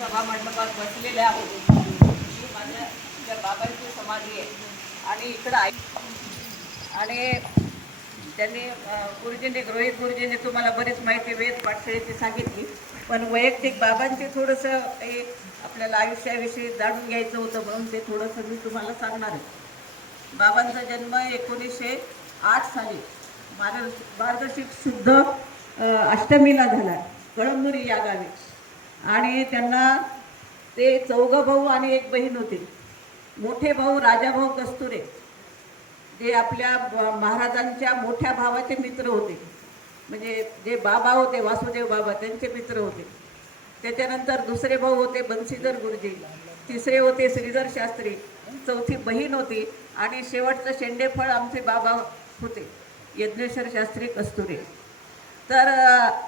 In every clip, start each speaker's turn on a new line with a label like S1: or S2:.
S1: सभा मंडपात बसलेले आहोत. ही माझ्या त्या बाबांची समाधी आहे. आणि इकडं आई आणि त्यांनी गुरुजींनी रोहित गुरुजींनी तुम्हाला बरीच माहिती वेद पाठशाळेची सांगितली. पण वैयक्तिक बाबांचे थोडंसं हे आपल्याला आयुष्याविषयी जाणून घ्यायचं होतं म्हणून ते थोडंसं मी तुम्हाला सांगणार आहे. बाबांचा जन्म एकोणीसशे आठ साली मार्ग मार्गशीर्ष शुद्ध अष्टमीला झाला. कळमनुरी या गावी. आणि त्यांना ते चौघं भाऊ आणि एक बहीण होती. मोठे भाऊ राजाभाऊ कस्तुरे. जे आपल्या ब- महाराजांच्या मोठ्या भावाचे मित्र होते. म्हणजे जे बाबा होते वासुदेव बाबा त्यांचे मित्र होते. त्याच्यानंतर दुसरे भाऊ होते बंसीधर गुरुजी. तिसरे होते श्रीधर शास्त्री. चौथी बहीण होती आणि शेवटचं शेंडेफळ आमचे बाबा होते यज्ञेश्वर शास्त्री कस्तुरे. तर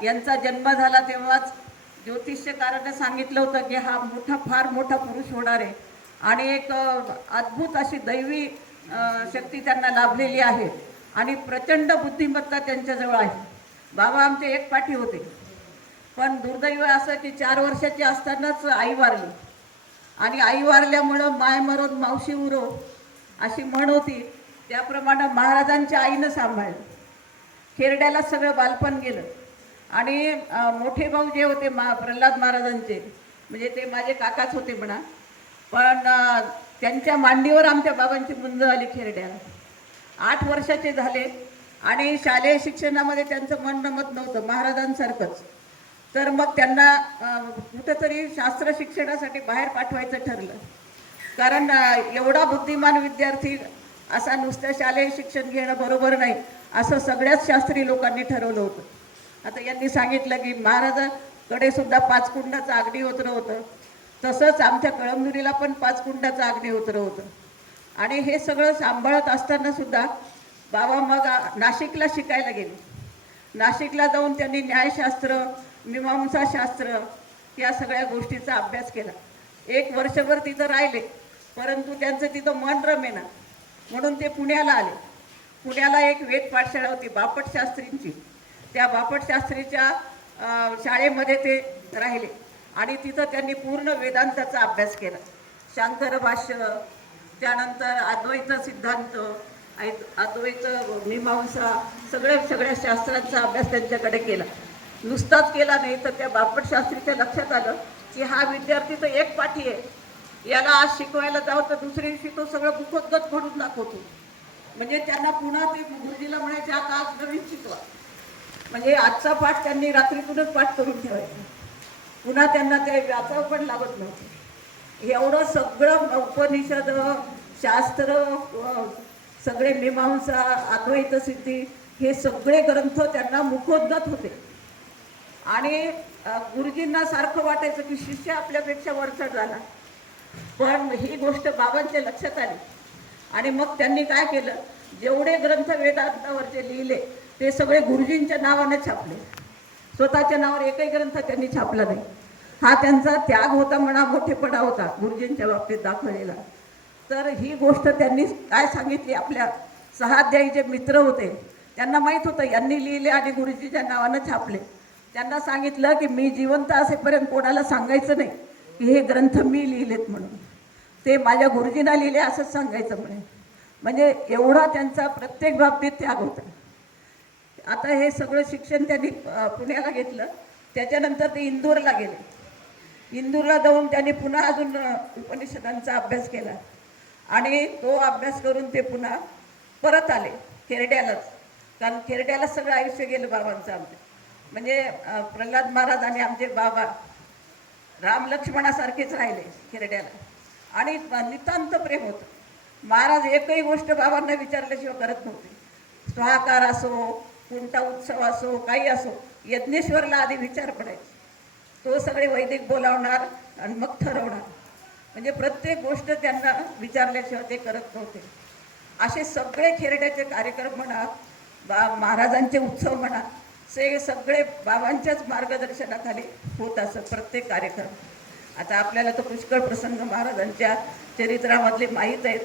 S1: यांचा जन्म झाला तेव्हाच ज्योतिषकारानं सांगितलं होतं की हा मोठा फार मोठा पुरुष होणार आहे. आणि एक अद्भुत अशी दैवी शक्ती त्यांना लाभलेली आहे. आणि प्रचंड बुद्धिमत्ता त्यांच्याजवळ आहे. बाबा आमचे एक पाठी होते. पण दुर्दैव असं की चार वर्षाची असतानाच आई वारली. आणि आई वारल्यामुळं माय मरोद मावशी उरो अशी म्हण होती. त्याप्रमाणे महाराजांच्या आईनं सांभाळलं. खेरड्याला सगळं बालपण गेलं. आणि मोठे भाऊ जे होते मा प्रल्हाद महाराजांचे म्हणजे ते माझे काकाच होते म्हणा. पण त्यांच्या मांडीवर आमच्या बाबांची मुंज झाली खेरड्याला. आठ वर्षाचे झाले आणि शालेय शिक्षणामध्ये त्यांचं मन रमत नव्हतं महाराजांसारखंच. तर मग त्यांना कुठंतरी शास्त्र शिक्षणासाठी बाहेर पाठवायचं ठरलं. कारण एवढा बुद्धिमान विद्यार्थी असा नुसतं शालेय शिक्षण घेणं बरोबर नाही असं सगळ्याच शास्त्री लोकांनी ठरवलं होतं. आता यांनी सांगितलं की महाराजाकडे सुद्धा पाच कुंडाचं अग्निहोत्र होतं तसंच आमच्या कळमनुरीला पण पाच कुंडाचं अग्निहोत्र होतं आणि हे सगळं सांभाळत असताना सुद्धा बाबा मग नाशिकला शिकायला गेले. नाशिकला जाऊन त्यांनी न्यायशास्त्र मीमांसाशास्त्र या सगळ्या गोष्टीचा अभ्यास केला. एक वर्षभर तिथं राहिले परंतु त्यांचं तिथं मन रमेना म्हणून ते पुण्याला आले. पुण्याला एक वेद पाठशाळा होती बापट शास्त्रींची त्या बापट शास्त्रीच्या शाळेमध्ये ते राहिले. आणि तिथं त्यांनी पूर्ण वेदांताचा अभ्यास केला. शांकर भाष्य त्यानंतर अद्वैत सिद्धांत अद्वैत मीमांसा सगळ्या सगळ्या शास्त्रांचा अभ्यास त्यांच्याकडे केला. नुसताच केला नाही तर त्या बापट शास्त्रीच्या लक्षात आलं की हा विद्यार्थी तर एक पाठी आहे. याला आज शिकवायला जावं तर दुसऱ्या दिवशी तो सगळं मुखोद्गत म्हणून दाखवतो. म्हणजे त्यांना पुन्हा ते गुरुजीला म्हणायचे आता आज नवीन शिकवा. म्हणजे आजचा पाठ त्यांनी रात्रीतूनच पाठ करून ठेवायचा. पुन्हा त्यांना ते वाचावं पण लागत नव्हतं. एवढं सगळं उपनिषद शास्त्र सगळे मीमांसा अद्वैत सिद्धी हे सगळे ग्रंथ त्यांना मुखोद्गत होते. आणि गुरुजींना सारखं वाटायचं की शिष्य आपल्यापेक्षा वरचढ झाला. पण ही गोष्ट बाबांच्या लक्षात आली. आणि मग त्यांनी काय केलं? जेवढे ग्रंथ वेदांतावरचे लिहिले ते सगळे गुरुजींच्या नावाने छापले. स्वतःच्या नावावर एकही ग्रंथ त्यांनी छापला नाही. हा त्यांचा त्याग होता म्हणा मोठेपणा होता गुरुजींच्या बाबतीत दाखवलेला. तर ही गोष्ट त्यांनी काय सांगितली? आपल्या सहाध्यायी जे मित्र होते त्यांना माहीत होतं यांनी लिहिले आणि गुरुजीच्या नावानं छापले. त्यांना सांगितलं की मी जिवंत असेपर्यंत कोणाला सांगायचं नाही की हे ग्रंथ मी लिहिलेत म्हणून. ते माझ्या गुरुजींना लिहिले असंच सांगायचं म्हणे. म्हणजे एवढा त्यांचा प्रत्येक बाबतीत त्याग होता. आता हे सगळं शिक्षण त्यांनी पुण्याला घेतलं. त्याच्यानंतर ते इंदूरला गेले. इंदूरला जाऊन त्यांनी पुन्हा अजून उपनिषदांचा अभ्यास केला. आणि तो अभ्यास करून ते पुन्हा परत आले खेरड्यालाच कारण खेरड्याला सगळं आयुष्य गेलं बाबांचं आमचं. म्हणजे प्रल्हाद महाराज आणि आमचे बाबा राम लक्ष्मणासारखेच राहिले खेरड्याला आणि नितांत प्रेम होतं. महाराज एकही गोष्ट बाबांना विचारल्याशिवाय करत नव्हते. स्वाहाकार असो कोणता उत्सव असो काही असो यज्ञेश्वरला आधी विचार पडायचे तो सगळे वैदिक बोलावणार आणि मग ठरवणार. म्हणजे प्रत्येक गोष्ट त्यांना विचारल्याशिवाय ते करत नव्हते. असे सगळे खेरड्याचे कार्यक्रम म्हणा बा महाराजांचे उत्सव म्हणा से सगळे बाबांच्याच मार्गदर्शनाखाली होत असत प्रत्येक कार्यक्रम. आता आपल्याला तो पुष्कळ प्रसंग महाराजांच्या चरित्रामधले माहीत आहेत.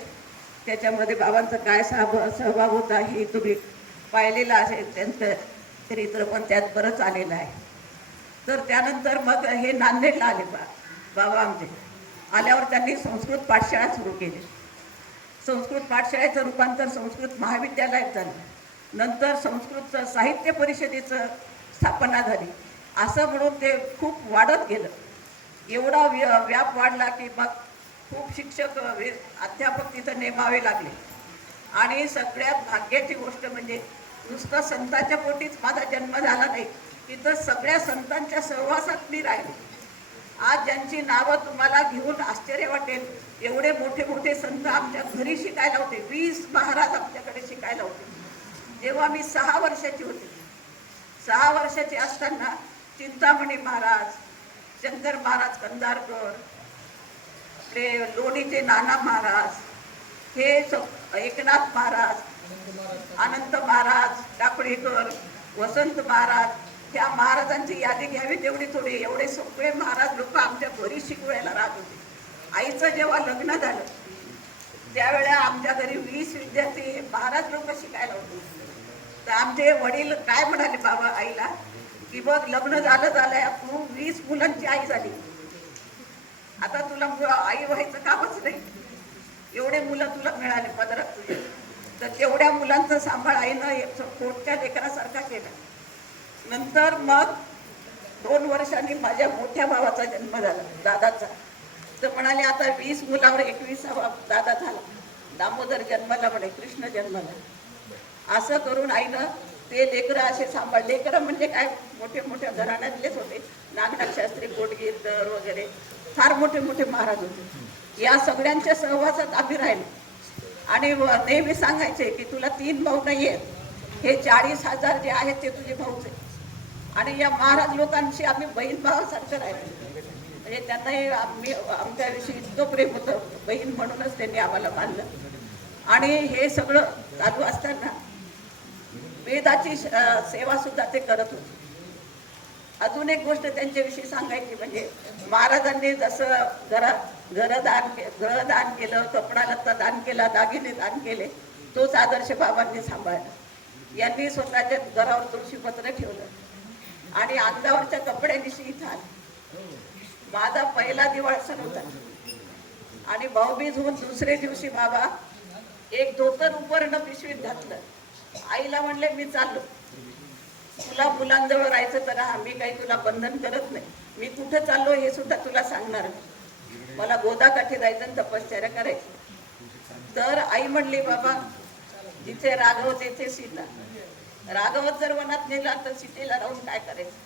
S1: त्याच्यामध्ये बाबांचा काय सहभाग सहभाग होता हे तुम्ही पाहिलेलं असेल त्यांचं चरित्र पण त्यात बरंच आलेलं आहे. तर त्यानंतर मग हे नांदेडला आले बा बाबा आमचे. आल्यावर त्यांनी संस्कृत पाठशाळा सुरू केली. संस्कृत पाठशाळेचं रूपांतर संस्कृत महाविद्यालयात झालं. नंतर संस्कृतचं साहित्य परिषदेचं स्थापना झाली. असं म्हणून ते खूप वाढत गेलं. एवढा व्य व्याप वाढला की मग खूप शिक्षक अध्यापक तिथं नेमावे लागले. आणि सगळ्यात भाग्याची गोष्ट म्हणजे नुसतं संतांच्या पोटीच माझा जन्म झाला नाही तिथं सगळ्या संतांच्या सहवासात मी राहिले. आज ज्यांची नावं तुम्हाला घेऊन आश्चर्य वाटेल एवढे मोठे मोठे संत आमच्या घरी शिकायला होते वीस महाराज आमच्याकडे शिकायला होते. जेव्हा मी सहा वर्षाची होते सहा वर्षाची असताना चिंतामणी महाराज शंकर महाराज कंदारकर आपले लोणीचे नाना महाराज हे स- एकनाथ महाराज अनंत महाराज टाकळीकर वसंत महाराज ह्या महाराजांची यादी घ्यावी तेवढी थोडी एवढे सगळे महाराज लोक आमच्या घरी शिकवायला राहत होते. आईचं जेव्हा लग्न झालं त्यावेळेला आमच्या घरी वीस विद्यार्थी महाराज लोक शिकायला होते. तर आमचे वडील काय म्हणाले बाबा आईला की बघ लग्न झालं झालं तू वीस मुलांची आई झाली. आता तुला आई व्हायचं कामच नाही. एवढे मुलं तुला मिळाले पदरात तुझे. तर तेवढ्या मुलांचा सांभाळ आईनं एक पोटच्या लेकरासारखा केला. नंतर मग दोन वर्षांनी माझ्या मोठ्या भावाचा जन्म झाला दादाचा. तर म्हणाले आता वीस मुलावर एकवीसावा दादा झाला. दामोदर जन्माला म्हणे कृष्ण जन्माला. असं करून आईनं ते लेकरं असे सांभाळ लेकरं म्हणजे काय? मोठे मोठ्या घराण्यातलेच होते. नागनाथ शास्त्री पोटगीर दर वगैरे. फार मोठे मोठे महाराज होते. या सगळ्यांच्या सहवासात आम्ही राहिलो. आणि नेहमी सांगायचे की तुला तीन भाऊ नाही आहेत हे चाळीस हजार जे आहेत ते तुझे भाऊच. आहेत आणि या महाराज लोकांशी आम्ही बहीण भावासारखं राहिलो. म्हणजे त्यांनाही आम्ही आमच्याविषयी इतकं प्रेम होतं. बहीण म्हणूनच त्यांनी आम्हाला मानलं. आणि हे सगळं चालू असताना वेदाची अं, सेवा सुद्धा ते करत होते. अजून एक गोष्ट त्यांच्याविषयी सांगायची म्हणजे महाराजांनी जसं घरात घरं दान के घर दान केलं कपडा लत्ता दान केला दागिने दान केले तोच आदर्श बाबांनी सांभाळला. यांनी स्वतःच्या घरावर तुळशीपत्र ठेवलं. आणि अंगावरच्या कपड्याविषयी इथं आले. माझा पहिला दिवाळ सण होता. आणि भाऊबीज होऊन दुसरे दिवशी बाबा एक धोतर उपरणं पिशवीत घातलं. आईला म्हणले मी चाललो. तुला मुलांजवळ राहायचं तर हा मी काही तुला बंधन करत नाही. मी कुठं चाललो हे सुद्धा तुला सांगणार नाही. मला गोदाकाठी जायचं आणि तपश्चर्या करायची. तर आई म्हणली बाबा जिथे राघव तिथे सीता. राघवत जर वनात नेला तर सीतेला राहून काय करायचं?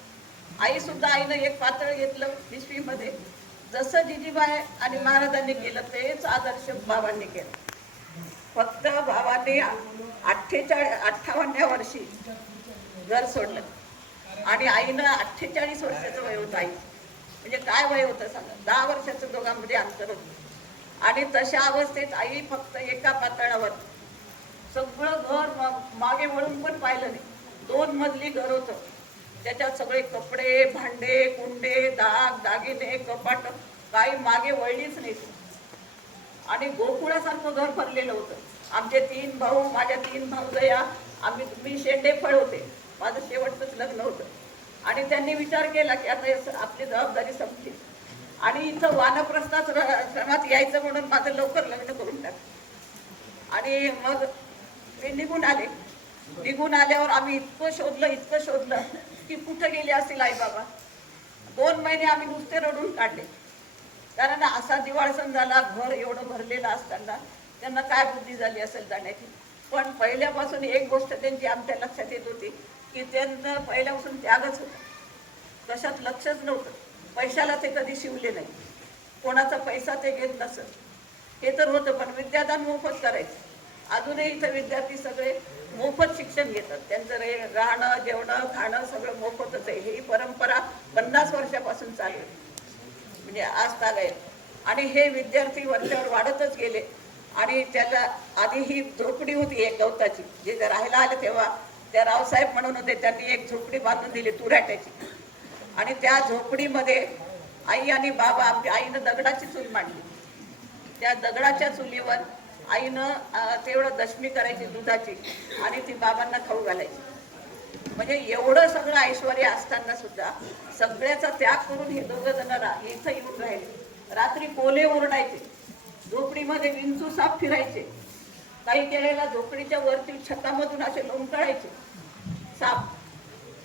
S1: आई सुद्धा आईनं एक पातळ घेतलं पिशवीमध्ये. जसं जिजीबाई आणि महाराजांनी केलं तेच आदर्श बाबांनी केलं. फक्त भावाने अठ्ठेचाळीस अठ्ठावन्नव्या वर्षी घर सोडलं. आणि आईनं अठ्ठेचाळीस वर्षाचं वय होतं आई म्हणजे काय वय होतं सांगा? दहा वर्षाचं दोघांमध्ये अंतर होतं. आणि तशा अवस्थेत आई फक्त एका पातळावर. सगळं घर मा- मागे वळून पण पाहिलं नाही. दोन मजली घर होतं. त्याच्यात सगळे कपडे भांडे कुंडे दाग दागिने कपाट काही मागे वळलीच नाही आणि गोकुळासारखं घर भरलेलं होतं. आमचे तीन भाऊ माझ्या तीन भाऊ दया आम्ही मी शेंडे फळ होते. माझं शेवटचंच लग्न होतं. आणि त्यांनी विचार केला की आता आपली जबाबदारी संपली. आणि इथं वानप्रस्थाश्रमात यायचं म्हणून माझं लवकर लग्न करून टाकलं. आणि मग मी निघून आले. निघून आल्यावर आम्ही इतकं शोधलं इतकं शोधलं की कुठं गेले असतील आई बाबा दोन महिने आम्ही नुसते रडून काढले. कारण असा दिवाळ सण झाला घर एवढं भरलेलं असताना त्यांना काय बुद्धी झाली असेल जाण्याची? पण पहिल्यापासून एक गोष्ट त्यांची आमच्या लक्षात येत होती की त्यांना पहिल्यापासून त्यागच होता. कशात लक्षच नव्हतं. पैशाला ते कधी शिवले नाही. कोणाचा पैसा ते घेत नसत. हे तर होतं पण विद्यादान मोफत करायचं. अजूनही इथं विद्यार्थी सगळे मोफत शिक्षण घेतात. त्यांचं रे राहणं जेवणं खाणं सगळं मोफतच आहे. ही परंपरा पन्नास वर्षापासून चालू आहे. म्हणजे आज तागायत आणि हे विद्यार्थी वरच्यावर वाढतच गेले. आणि त्याला आधी ही झोपडी होती एक गवताची. जे जे राहायला आले तेव्हा त्या रावसाहेब म्हणून होते त्यांनी एक झोपडी बांधून दिली तुराट्याची. आणि त्या झोपडीमध्ये आई आणि बाबा आमच्या आईनं दगडाची चूल मांडली. त्या दगडाच्या चुलीवर आईनं तेवढं दशमी करायची दुधाची आणि ती बाबांना खाऊ घालायची. म्हणजे एवढं सगळं ऐश्वर असताना सुद्धा सगळ्याचा त्याग करून हे दोघं जण रा- इथं येऊन राहिले. रात्री कोले ओरडायचे. झोपडीमध्ये विंचू साप फिरायचे. काही केलेला झोपडीच्या वरती छतामधून असे लोंबकळायचे साप.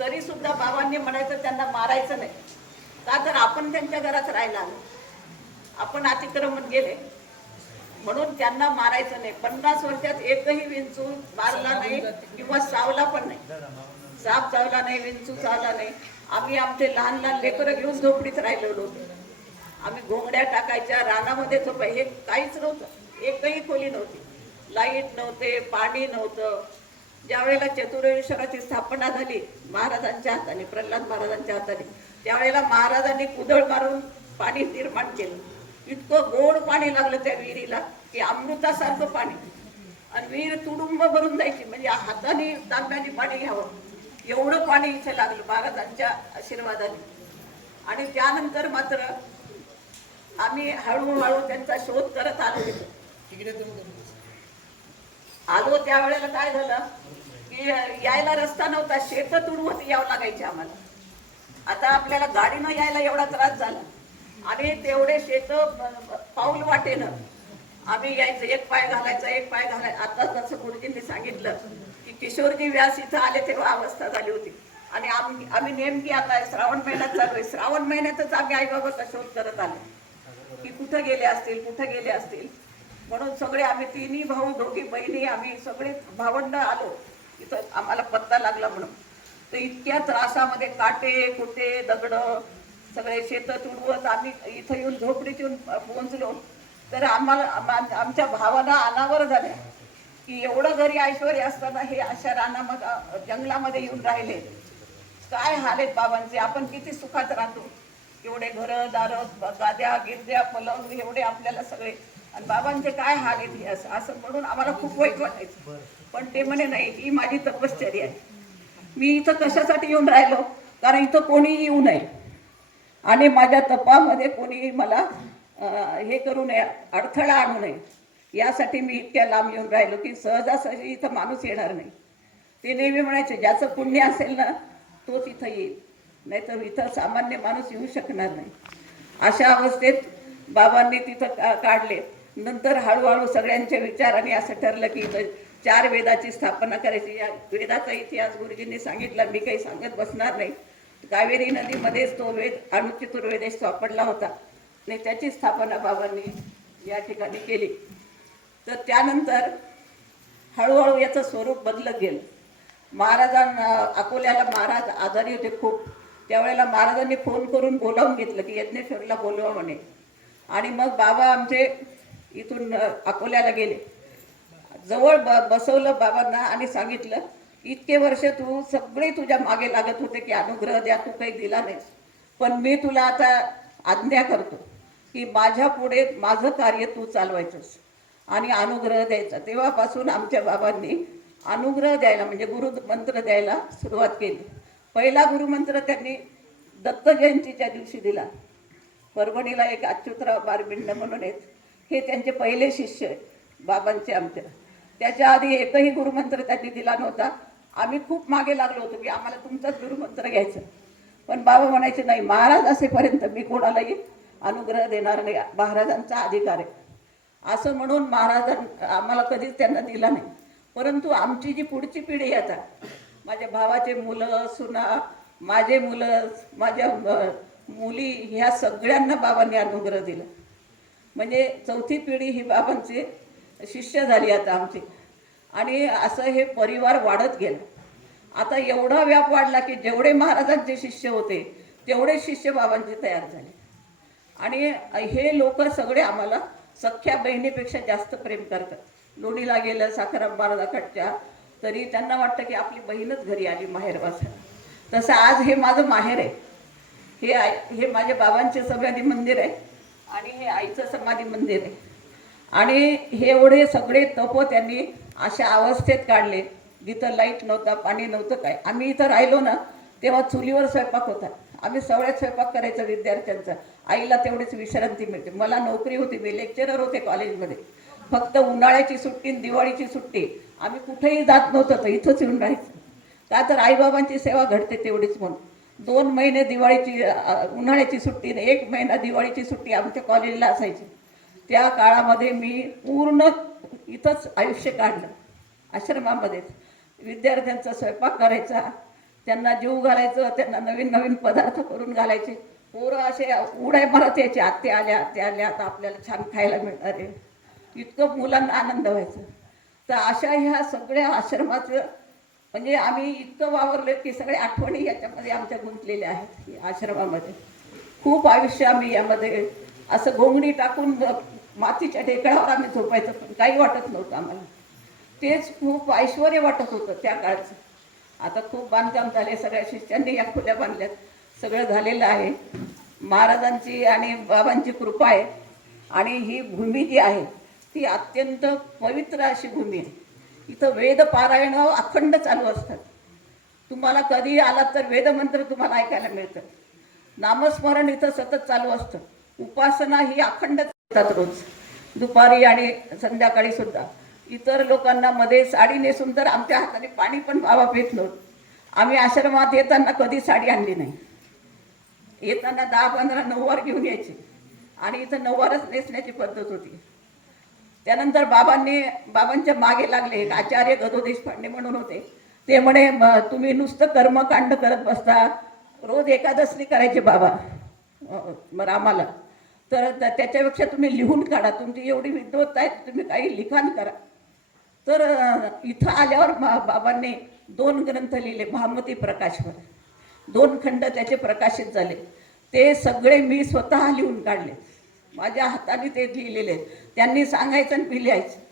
S1: तरी सुद्धा बाबांनी म्हणायचं त्यांना मारायचं नाही. का तर आपण त्यांच्या घरात राहायला आलो. आपण अतिक्रमण गेले म्हणून त्यांना मारायचं नाही. पन्नास वर्षात एकही विंचू मारला नाही किंवा सावला पण नाही. साप चावला नाही विंचू चावला नाही. आम्ही आमचे लहान लहान लेकरं घेऊन झोपडीत राहिलेलो होतो आम्ही घोंगड्या टाकायच्या रानामध्ये झोपाय हे काहीच नव्हतं. एकही खोली नव्हती. लाइट नव्हते पाणी नव्हतं. ज्यावेळेला चतुरेश्वराची स्थापना झाली महाराजांच्या हाताने प्रल्हाद महाराजांच्या हाताने त्यावेळेला महाराजांनी कुदळ मारून पाणी निर्माण केलं. इतकं गोड पाणी लागलं त्या विहिरीला की अमृतासारखं पाणी. आणि विहीर तुडुंब भरून जायची म्हणजे हाताने तांब्याने पाणी घ्यावं. एवढं पाणी इथे लागलं महाराजांच्या आशीर्वादाने. आणि त्यानंतर मात्र आम्ही हळूहळू त्यांचा शोध करत आलो. तिकडे आलो त्यावेळेला काय झालं की यायला रस्ता नव्हता शेत तुडवत यावं लागायचे आम्हाला. आता आपल्याला गाडीनं यायला एवढा त्रास झाला. आणि तेवढे शेत पाऊल वाटेनं आम्ही यायचं एक पाय घालायचा एक पाय घालायचा. आता जसं गुरुजींनी सांगितलं की किशोरजी व्यास इथं आले तेव्हा अवस्था झाली होती. आणि आम्ही आम्ही नेमकी आता श्रावण महिन्यात चालू आहे. श्रावण महिन्यातच आम्ही आईबाबाचा शोध करत आलो. की कुठं गेले असतील कुठं गेले असतील? म्हणून सगळे आम्ही तिन्ही भाऊ दोघी बहिणी आम्ही सगळे भावंड आलो. इथं आम्हाला पत्ता लागला म्हणून. तर इतक्या त्रासामध्ये काटे कुटे दगड सगळे शेत तुडवत आम्ही इथं येऊन झोपडीत येऊन पोहोचलो. तर आम्हाला आमच्या भावाला अनावर झाल्या. की एवढं घरी ऐश्वर्य असताना हे अशा रानामध्ये जंगलामध्ये येऊन राहिले. काय हाल आहेत बाबांचे? आपण किती सुखात राहतो. एवढे घरं दारं गाद्या गिरद्या पलंग एवढे आपल्याला सगळे आणि बाबांचे काय हाल आहेत असं असं म्हणून आम्हाला खूप वाईट वाटायचं. पण ते म्हणे नाही ही माझी तपश्चर्या आहे. मी इथं कशासाठी येऊन राहिलो? कारण इथं कोणीही येऊ नये. आणि माझ्या तपामध्ये कोणी मला हे करू नये अडथळा आणू नये. यासाठी मी इतक्या लांब येऊन राहिलो की सहजासहजी इथं माणूस येणार नाही. ते नेहमी म्हणायचे ज्याचं पुण्य असेल ना तोच इथं येईल. नाहीतर इथं सामान्य माणूस येऊ शकणार नाही. अशा अवस्थेत बाबांनी तिथं का काढले नंतर हळूहळू सगळ्यांच्या विचाराने असं ठरलं की चार वेदाची स्थापना करायची. या वेदाचा इतिहास गुरुजींनी सांगितला. मी काही सांगत बसणार नाही. कावेरी नदीमध्येच तो वेद अणुचतुर्वेदेश सापडला होता. आणि त्याची स्थापना बाबांनी या ठिकाणी केली. तर त्यानंतर हळूहळू याचं स्वरूप बदलत गेलं. महाराजांना अकोल्याला महाराज आजारी होते खूप. त्यावेळेला महाराजांनी फोन करून बोलावून घेतलं की यज्ञेश्वरला बोलवा म्हणे. आणि मग बाबा आमचे इथून अकोल्याला गेले. जवळ ब बसवलं बाबांना आणि सांगितलं इतके वर्ष तू सगळे तुझ्या मागे लागत होते की अनुग्रह द्या तू काही दिला नाहीस. पण मी तुला आता आज्ञा करतो की माझ्या पुढे माझं कार्य तू चालवायचंस आणि अनुग्रह द्यायचा. तेव्हापासून आमच्या बाबांनी अनुग्रह द्यायला म्हणजे गुरु मंत्र द्यायला सुरुवात केली. पहिला गुरुमंत्र त्यांनी दत्त जयंतीच्या दिवशी दिला. परभणीला एक अच्युतराव बारबिंड म्हणून आहेत. हे त्यांचे पहिले शिष्य बाबांचे आमच्या त्याच्या आधी एकही गुरुमंत्र त्यांनी दिला नव्हता. आम्ही खूप मागे लागलो होतो की आम्हाला तुमचाच गुरुमंत्र घ्यायचं. पण बाबा म्हणायचे नाही महाराज असेपर्यंत मी कोणालाही अनुग्रह देणार नाही. महाराजांचा अधिकार आहे. असं म्हणून महाराजां आम्हाला कधीच त्यांना दिला नाही. परंतु आमची जी पुढची पिढी आहे आता माझ्या भावाचे मुलं सुना माझे मुलं माझ्या मुली ह्या सगळ्यांना बाबांनी अनुग्रह दिला. म्हणजे चौथी पिढी ही बाबांची शिष्य झाली आता आमची. आणि असं हे परिवार वाढत गेलं. आता एवढा व्याप वाढला की जेवढे महाराजांचे शिष्य होते तेवढे शिष्य बाबांचे तयार झाले. आणि हे लोक सगळे आम्हाला सख्या बहिणीपेक्षा जास्त प्रेम करतात. लोणीला गेलं साखराम महाराजाकडच्या तरी त्यांना वाटतं की आपली बहीणच घरी आली माहेर वासायला तसं आज हे माझं माहेर आहे. हे आई हे माझ्या बाबांचे समाधी मंदिर आहे. आणि हे आईचं समाधी मंदिर आहे. आणि हे एवढे सगळे तप त्यांनी अशा अवस्थेत काढले. जिथं लाइट नव्हता पाणी नव्हतं काय. आम्ही इथं राहिलो ना तेव्हा चुलीवर स्वयंपाक होता. आम्ही सगळ्यात स्वयंपाक करायचो विद्यार्थ्यांचा. आईला तेवढीच विश्रांती मिळते. मला नोकरी होती मी लेक्चरर होते कॉलेजमध्ये फक्त उन्हाळ्याची सुट्टी आणि दिवाळीची सुट्टी. आम्ही कुठेही जात नव्हतं तर इथंच येऊन राहायचं. का तर आईबाबांची सेवा घडते तेवढीच म्हणून. दोन महिने दिवाळीची उन्हाळ्याची सुट्टी एक महिना दिवाळीची सुट्टी आमच्या कॉलेजला असायची. त्या काळामध्ये मी पूर्ण इथंच आयुष्य काढलं आश्रमामध्येच विद्यार्थ्यांचा स्वयंपाक करायचा त्यांना जीव घालायचं त्यांना नवीन नवीन पदार्थ करून घालायचे. पोरं असे उड्या मारत यायचे आत्ते आल्या आत्या आल्या आता आपल्याला छान खायला मिळणार. आहे इतकं मुलांना आनंद व्हायचा. तर अशा ह्या सगळ्या आश्रमाचं म्हणजे आम्ही इतकं वावरलेत की सगळ्या आठवणी याच्यामध्ये आमच्या गुंतलेल्या आहेत आश्रमामध्ये. खूप आयुष्य आम्ही यामध्ये असं घोंगडी टाकून मातीच्या ढेकळावर आम्ही झोपायचं पण काही वाटत नव्हतं आम्हाला. तेच खूप ऐश्वर वाटत होतं त्या काळचं. आता खूप बांधकाम झाले सगळ्या शिष्यांनी या खोल्या बांधल्यात. सगळं झालेलं आहे. महाराजांची आणि बाबांची कृपा आहे. आणि ही भूमी जी आहे ती अत्यंत पवित्र अशी भूमी आहे. इथं वेद पारायण अखंड चालू असतात. तुम्हाला कधी आलात तर वेदमंत्र तुम्हाला ऐकायला मिळतं. नामस्मरण इथं सतत चालू असतं. उपासना ही अखंड चालतात रोज. दुपारी आणि संध्याकाळी सुद्धा. इतर लोकांना मध्ये साडी नेसून तर आमच्या हाताने पाणी पण बाबा पित नव्हतं. आम्ही आश्रमात येताना कधी साडी आणली नाही. येताना दहा पंधरा नऊवार घेऊन यायची. आणि इथं नऊवारच नेसण्याची पद्धत होती. त्यानंतर बाबांनी बाबांच्या मागे लागले. एक आचार्य गदो देशपांडे म्हणून होते. ते म्हणे तुम्ही नुसतं कर्मकांड करत बसता. रोज एकादशनी करायचे बाबा रामाला. तर त्याच्यापेक्षा तुम्ही लिहून काढा. तुमची एवढी विद्वत्ता आहे तुम्ही काही लिखाण करा. तर इथं आल्यावर बाबांनी दोन ग्रंथ लिहिले भामती प्रकाशवर. दोन खंड त्याचे प्रकाशित झाले. ते सगळे मी स्वतः लिहून काढले. माझ्या हाताने ते लिहिलेले आहेत. त्यांनी सांगायचं आणि मी लिहायचं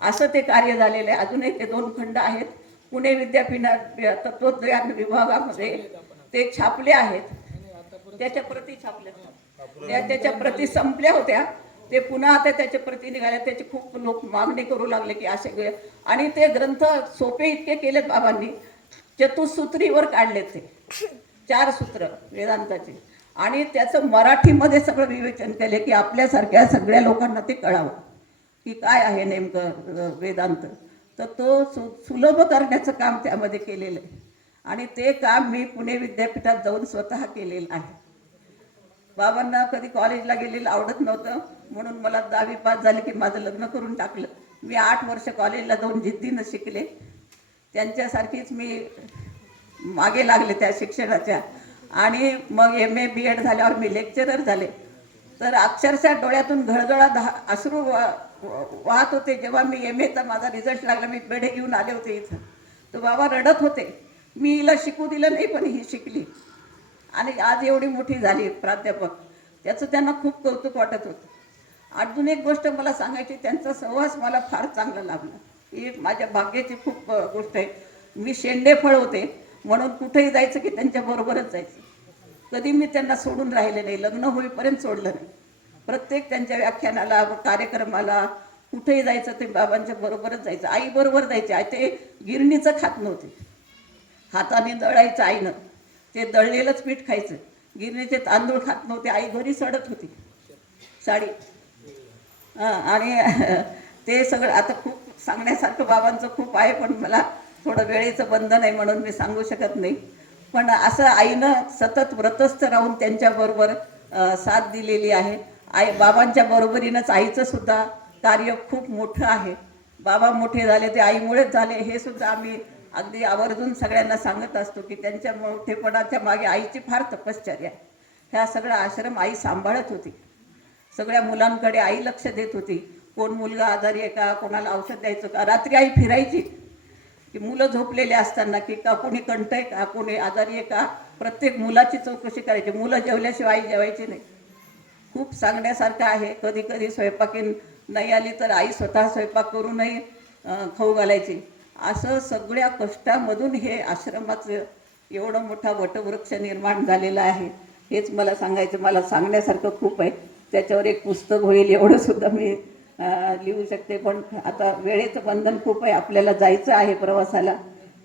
S1: असं ते कार्य झालेलं आहे. अजूनही ते दोन खंड आहेत. पुणे विद्यापीठात तत्वज्ञान विभागामध्ये ते छापले आहेत. त्याच्या प्रती छापल्या त्या त्याच्या प्रती संपल्या होत्या. ते पुन्हा आता त्याच्या प्रती निघाल्या. त्याची खूप लोक मागणी करू लागले की असे आणि ते ग्रंथ सोपे इतके केलेत बाबांनी. चतुसूत्रीवर काढलेत ते. चार सूत्र वेदांताचे. आणि त्याचं मराठीमध्ये सगळं विवेचन केले की आपल्यासारख्या सगळ्या लोकांना ते कळावं. की काय आहे नेमकं वेदांत? तर तो सु सुलभ करण्याचं काम त्यामध्ये केलेलं आहे. आणि ते काम मी पुणे विद्यापीठात जाऊन स्वतः केलेलं आहे. बाबांना कधी कॉलेजला गेलेलं आवडत नव्हतं. म्हणून मला दहावी पास झाली की माझं लग्न करून टाकलं. मी आठ वर्ष कॉलेजला जाऊन जिद्दीनं शिकले. त्यांच्यासारखीच मी मागे लागले त्या शिक्षणाच्या. आणि मग एम ए बी एड झाल्यावर मी लेक्चरर झाले. तर अक्षरशः डोळ्यातून घळघळा दहा अश्रू वाहत होते. जेव्हा मी एम एचा माझा रिझल्ट लागला मी पेढे घेऊन आले होते इथं. तर बाबा रडत होते. मी हिला शिकू दिलं नाही पण ही शिकली. आणि आज एवढी मोठी झाली प्राध्यापक. त्याचं त्यांना खूप कौतुक वाटत होतं. अजून एक गोष्ट मला सांगायची त्यांचा सहवास मला फार चांगला लाभला. ही माझ्या भाग्याची खूप गोष्ट आहे. मी शेंडेफळ होते. म्हणून कुठेही जायचं की त्यांच्या बरोबरच जायचं. कधी मी त्यांना सोडून राहिले नाही लग्न होईपर्यंत सोडलं नाही. प्रत्येक त्यांच्या व्याख्यानाला कार्यक्रमाला कुठेही जायचं ते बाबांच्या बरोबरच जायचं. आई बरोबर जायचे. आई ते गिरणीचं खात नव्हते. हाताने दळायचं आईनं. ते दळलेलंच पीठ खायचं. गिरणीचे तांदूळ खात नव्हते. आई घरी सडत होती. साडी. हां आणि ते सगळं आता खूप सांगण्यासारखं बाबांचं खूप आहे पण मला थोडं वेळेचं बंधन आहे म्हणून मी सांगू शकत नाही. पण असं आईनं सतत व्रतस्थ राहून त्यांच्याबरोबर साथ दिलेली आहे. आई बाबांच्या बरोबरीनंच आईचं सुद्धा कार्य खूप मोठं आहे. बाबा मोठे झाले ते आईमुळेच झाले हे सुद्धा आम्ही अगदी आवर्जून सगळ्यांना सांगत असतो की त्यांच्या मोठेपणाच्या मागे आईची फार तपश्चर्या आहे. ह्या सगळा आश्रम आई सांभाळत होती. सगळ्या मुलांकडे आई लक्ष देत होती. कोण मुलगा आजारी आहे का? कोणाला औषध द्यायचं का? रात्री आई फिरायची. की मुलं झोपलेले असताना की का कोणी कंटय का कोणी आजारी आहे का प्रत्येक मुलाची चौकशी करायची. मुलं जेवल्याशिवाय आई जेवायची नाही. खूप सांगण्यासारखं आहे. कधी कधी स्वयंपाकी नाही आली तर आई स्वतः स्वयंपाक करूनही खाऊ घालायची. असं सगळ्या कष्टामधून हे आश्रमाचं एवढं मोठा वटवृक्ष निर्माण झालेलं आहे. हेच मला सांगायचं. मला सांगण्यासारखं खूप आहे. त्याच्यावर एक पुस्तक होईल. एवढं सुद्धा मी लिहू शकते. पण आता वेळेचं बंधन खूप आहे आपल्याला जायचं आहे प्रवासाला.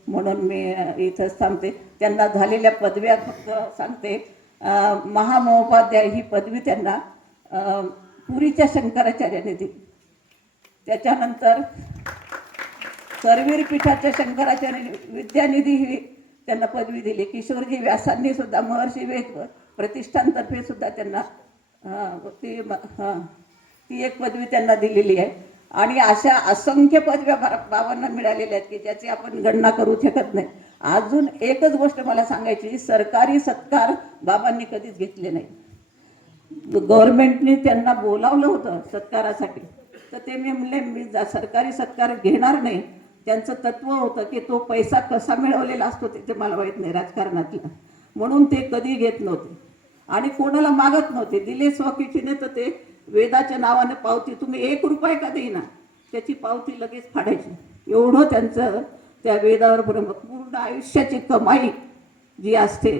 S1: म्हणून मी इथंच थांबते त्यांना झालेल्या पदव्या फक्त सांगते. महामहोपाध्याय ही पदवी त्यांना पुरीच्या शंकराचार्याने दिली. त्याच्यानंतर करवीर पीठाच्या शंकराचार्य विद्यानिधी ही त्यांना पदवी दिली. किशोरजी व्यासांनी सुद्धा महर्षी वेद प्रतिष्ठानतर्फे सुद्धा त्यांना ती हां ती एक पदवी त्यांना दिलेली आहे. आणि अशा असंख्य पदव्या बाबांना मिळालेल्या आहेत की ज्याची आपण गणना करू शकत नाही. अजून एकच गोष्ट मला सांगायची सरकारी सत्कार बाबांनी कधीच घेतले नाही. गव्हर्नमेंटने त्यांना बोलावलं होतं सत्कारासाठी. तर ते मी म्हणले मी जा सरकारी सत्कार घेणार नाही. त्यांचं तत्व होतं की तो पैसा कसा मिळवलेला असतो ते ते मला माहीत नाही राजकारणातला. म्हणून ते कधी घेत नव्हते. आणि कोणाला मागत नव्हते. दिले स्वकिचीने तर ते वेदाच्या नावाने पावती तुम्ही एक रुपये का देईना? त्याची पावती लगेच फाडायची. एवढं त्यांचं त्या वेदावर ब्रह्म पूर्ण आयुष्याची कमाई जी असते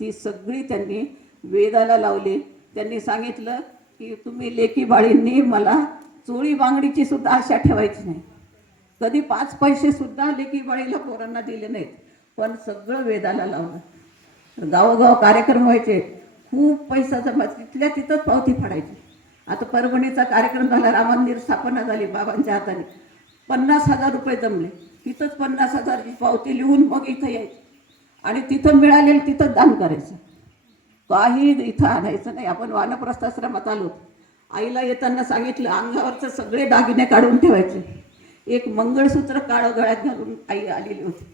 S1: ती सगळी त्यांनी वेदाला लावली. त्यांनी सांगितलं की तुम्ही लेकी बाळींनी मला चोळी बांगडीची सुद्धा आशा ठेवायची नाही. कधी पाच पैसे सुद्धा लेकी बाळीला पोरांना दिले नाहीत. पण सगळं वेदाला लावलं. गावोगाव कार्यक्रम व्हायचे. खूप पैसा जमा तिथल्या तिथंच पावती फाडायची. आता परभणीचा कार्यक्रम झाला राम मंदिर स्थापना झाली बाबांच्या हाताने. पन्नास हजार रुपये जमले. तिथंच पन्नास हजारची पावती लिहून मग इथं यायची. आणि तिथं मिळालेलं तिथं दान करायचं. काही इथं आणायचं नाही. आपण वानप्रस्थाश्रमात आलो. आईला येताना सांगितलं अंगावरचं सगळे दागिने काढून ठेवायचे. एक मंगळसूत्र काळं गळ्यात घालून आई आलेली होती.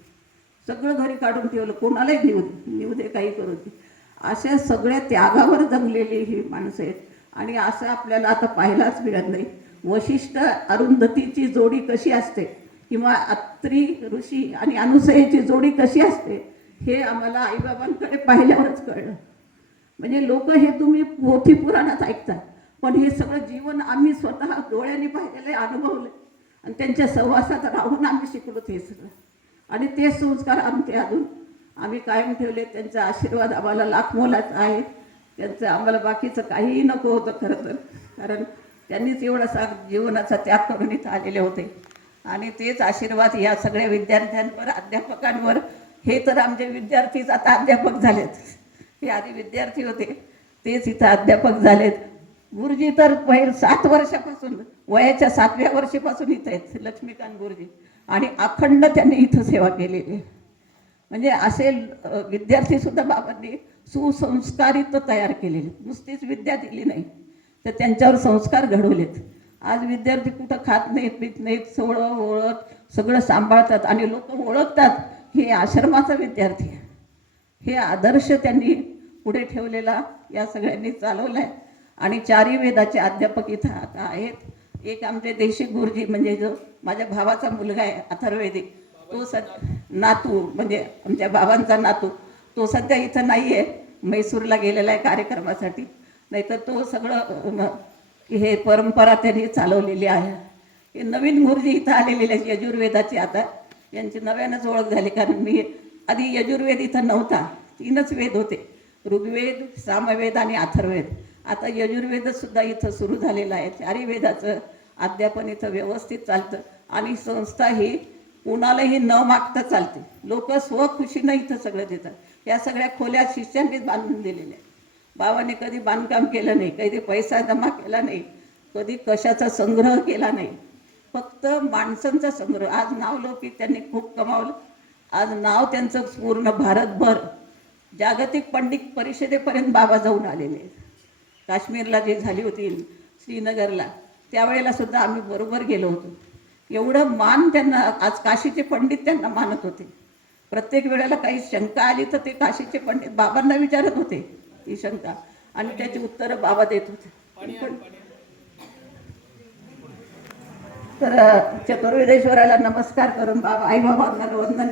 S1: सगळं घरी काढून ठेवलं. कोणालाही नेऊ दे. नेऊ दे काही करू दे. अशा सगळ्या त्यागावर जमलेली ही माणसं आहेत. आणि असं आपल्याला आता पाहायलाच मिळत नाही. वशिष्ठ अरुंधतीची जोडी कशी असते किंवा अत्री ऋषी आणि अनुसयेची जोडी कशी असते हे आम्हाला आईबाबांकडे पाहिल्यावरच कळलं. म्हणजे लोक हे तुम्ही पोथी पुराणात ऐकता पण हे सगळं जीवन आम्ही स्वतः डोळ्याने पाहिलेलं आहे अनुभवलं. आणि त्यांच्या सहवासात राहून आम्ही शिकलो ते सगळं. आणि ते संस्कार आमचे अजून. आम्ही कायम ठेवले त्यांचा आशीर्वाद आम्हाला लाखमोलाचा आहे. त्यांचं आम्हाला बाकीचं काहीही नको होतं खरं तर. कारण त्यांनीच एवढासा जीवनाचा त्याग करून इथं आलेले होते. आणि तेच आशीर्वाद या सगळ्या विद्यार्थ्यांवर अध्यापकांवर. हे तर आमचे विद्यार्थीच आता अध्यापक झालेत. हे आधी विद्यार्थी होते तेच इथं अध्यापक झालेत. गुरुजी तर पहिल सात वर्षापासून वयाच्या सातव्या वर्षीपासून इथं आहेत लक्ष्मीकांत गुरुजी. आणि अखंड त्यांनी इथं सेवा केलेली म्हणजे असे विद्यार्थीसुद्धा बाबांनी सुसंस्कारित तयार केलेले. नुसतीच विद्या दिली नाही तर त्यांच्यावर संस्कार घडवलेत. आज विद्यार्थी कुठं खात नाहीत पित नाहीत सोळं ओळख सगळं सांभाळतात आणि लोक ओळखतात हे आश्रमाचा विद्यार्थी आहे. हे आदर्श त्यांनी पुढे ठेवलेला या सगळ्यांनी चालवला आहे आणि चारही वेदाचे अध्यापक इथं आता आहेत. एक आमचे देशी गुरुजी म्हणजे जो माझ्या भावाचा मुलगा आहे अथर्वेदी तो सद नातू म्हणजे आमच्या भावांचा नातू तो सध्या इथं नाही आहे मैसूरला गेलेला आहे कार्यक्रमासाठी. नाहीतर तो सगळं हे परंपरा त्यांनी चालवलेली आहे. हे नवीन गुरुजी इथं आलेले आहेत यजुर्वेदाची आता. यांची नव्यानंच ओळख झाली कारण मी आधी यजुर्वेद इथं नव्हता. तीनच वेद होते. ऋग्वेद सामवेद आणि अथर्वेद. आता यजुर्वेदसुद्धा इथं सुरू झालेलं आहे. चारी वेदाचं अध्यापन इथं व्यवस्थित चालतं. आणि संस्था ही कुणालाही न मागता चालते. लोक स्वखुशीनं इथं सगळं देतात. या सगळ्या खोल्या शिष्यांनीच बांधून दिलेल्या आहेत. बाबांनी कधी बांधकाम केलं नाही कधी पैसा जमा केला नाही कधी कशाचा संग्रह केला नाही. फक्त माणसांचा संग्रह. आज नावलौकिक त्यांनी खूप कमावलं. आज नाव त्यांचं पूर्ण भारतभर. जागतिक पंडित परिषदेपर्यंत बाबा जाऊन आलेले आहेत. काश्मीरला जी झाली होती श्रीनगरला त्यावेळेला सुद्धा आम्ही बरोबर गेलो होतो. एवढं मान त्यांना आज काशीचे पंडित त्यांना मानत होते. प्रत्येक वेळेला काही शंका आली तर ते काशीचे पंडित बाबांना विचारत होते ती शंका. आणि त्याची उत्तरं बाबा देत होते. पण तर चतुर्वेदेश्वराला नमस्कार करून बाबा आई बाबांना वंदन